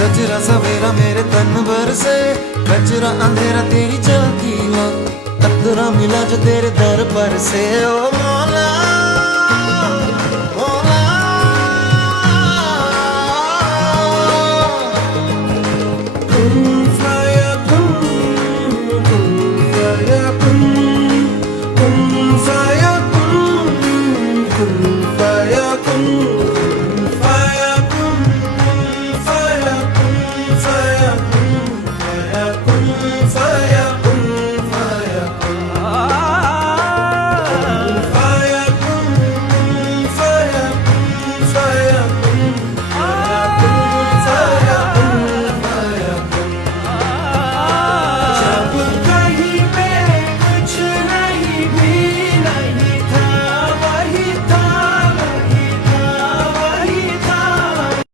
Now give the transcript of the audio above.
सजरा सवेरा मेरे तन भर से, कचरा अंधेरा तेरी चलती हो, कतरा मिला जो तेरे दर पर से। ओ मौला